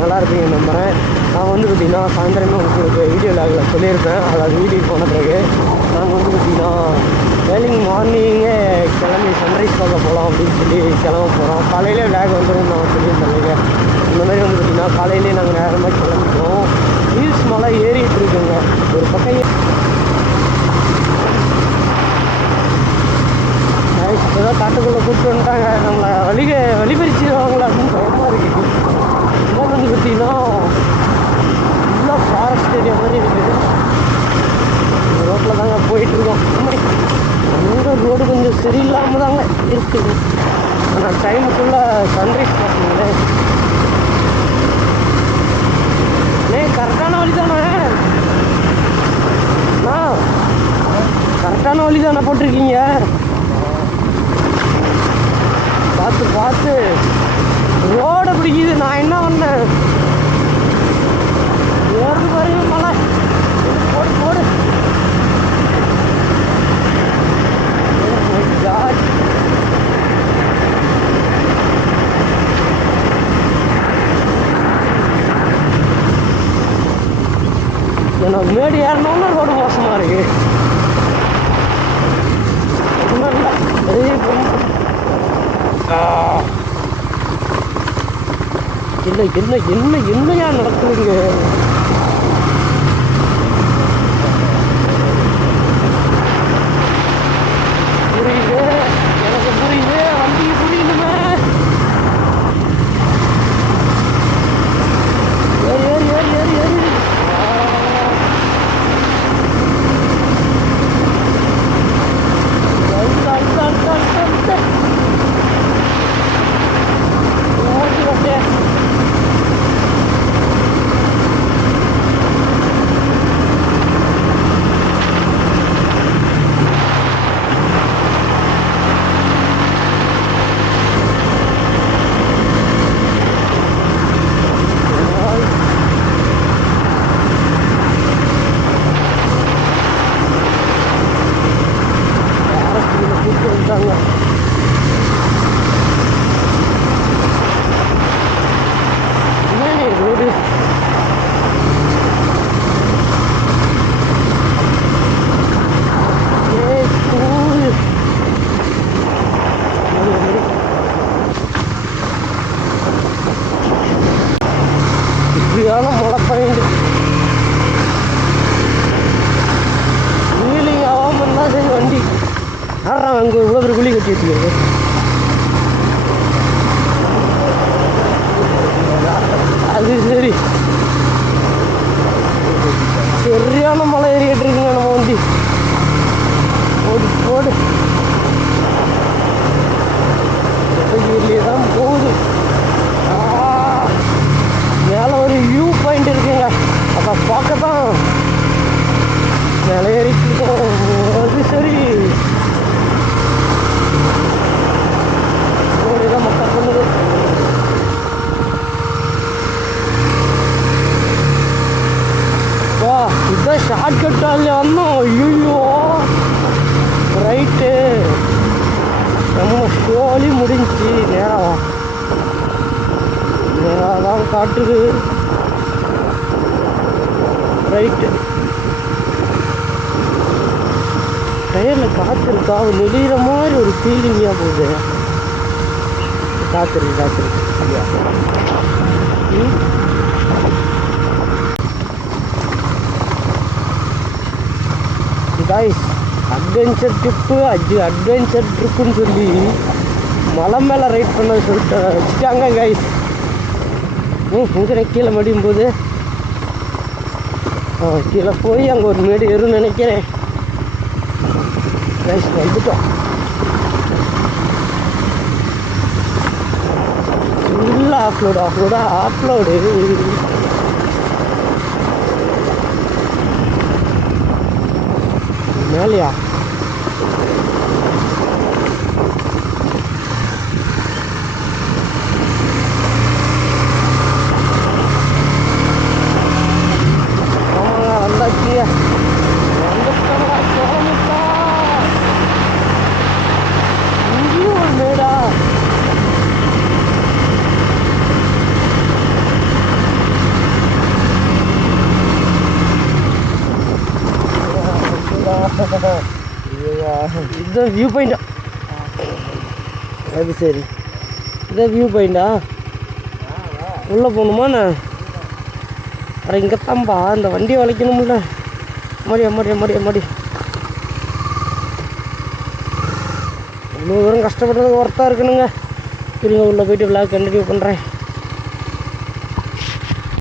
நல்லா இருப்பீங்க நம்புகிறேன். நான் வந்து பார்த்திங்கன்னா சாயந்தரமே உங்களுக்கு வீடியோ லாகில் சொல்லியிருப்பேன். அதாவது வீடியோ போன பிறகு நாங்கள் வந்து பார்த்திங்கன்னா ஏர்லி மார்னிங்கே கிளம்பி சன்ரைஸ் பார்க்க போகலாம் அப்படின்னு சொல்லி கிளம்ப போகிறோம். காலையிலே லேக் வந்துடும் நான் சொல்லியிருந்தேன். இந்த மாதிரி வந்து பார்த்திங்கன்னா காலையிலே நாங்கள் நேரமாக கிளம்பிட்டோம். ஹில்ஸ் மலை ஏறிட்டு இருக்குங்க. ஒரு பக்கம் ஏதோ காட்டுக்குள்ளே கூப்பிட்டு வந்துட்டாங்க. நம்மளை வழிபறிச்சிடுவாங்களா அப்படின்னு பயமாக இருக்குது. இதெல்லாம் வந்து பார்த்திங்கன்னா ஃபுல்லாக ஃபாரஸ்ட் ஏரியா மாதிரி இருக்குது. இந்த ரோட்டில் தாங்க போயிட்டுருக்கோம். அந்த ரோடு கொஞ்சம் சரியில்லாமல் தாங்க இருக்குது. ஆனால் டைமுக்குள்ளே சன்ரைஸ் பார்த்தீங்களே. கரெக்டான வழி தானே? கரெக்டான வழி தானே போட்டிருக்கீங்க? பார்த்து பார்த்து ரோடை பிடிக்குது. நான் என்ன பண்ணேன்? ஏறது பாருங்க மலை. போடு போடு. எனக்கு மேடு ஏறணும்னா ரோடு மோசமாக இருக்கு. இல்லை என்ன என்ன என்னையா நடக்குதுங்க? புரியுது, எனக்கு புரியுது. வண்டி புரியுதுமே. ஏறி ஏறி ஏறி ஏறி ஏறி முளைப்பயிண்டு வீலிங் ஆகாமல் இருந்தால் சரி. வண்டி ஆடுறான் அங்கே இவ்வளோ ஒரு குழி கட்டி வச்சுக்கிறது. அது சரி. சரியான மலை ஏறிக்கிட்டு இருக்குங்க நம்ம வண்டி. போடு போடு. வெப்பகிரிலே தான் போகுது. மேலே ஒரு வியூ பாயிண்ட் இருக்குங்க. அதை பார்க்க தான் மேலே ஏறிட்டு இருக்கோம். அது சரி. ரோடு தான் மக்கள் பண்ணுது. வா, இதுதான் ஷார்ட் கட்டாலே வந்தோம். ஐயோ ரைட்டு. நம்ம ஸ்லோலி முடிஞ்சு நேராக தான் காட்டுது. ரைட்டு. டயரில் காற்று இருக்கா? நெளிகிற மாதிரி ஒரு ஃபீலிங்காக போகுது. காற்று ஐயா. காய்ஸ், அட்வென்ச்சர் ட்ரிப்புன்னு சொல்லி மலை மேலே ரைட் பண்ண சொல்லிட்டு வச்சுட்டாங்க காய்ஸ். இங்கே கீழே மடியும் போது கீழே போய் அங்கே ஒரு மேடு ஏறும்னு நினைக்கிறேன். ரைஸ் வந்துட்டோம். ஃபுல்லாக ஆஃப்லோடு மேலையா? இதுதான் வியூ பாயிண்டா? அது சரி, இதான் வியூ பாயிண்டா? உள்ளே போகணுமாண்ணே? அட இங்கே தான்ப்பா, இந்த வண்டியை வளைக்கணும்ல. மாடி இவ்வளோ தூரம் கஷ்டப்படுறதுக்கு ஒர்த்தாக இருக்கணுங்க. இருங்க, உள்ளே போயிட்டு விளாக் கண்டினியூ பண்ணுறேன்.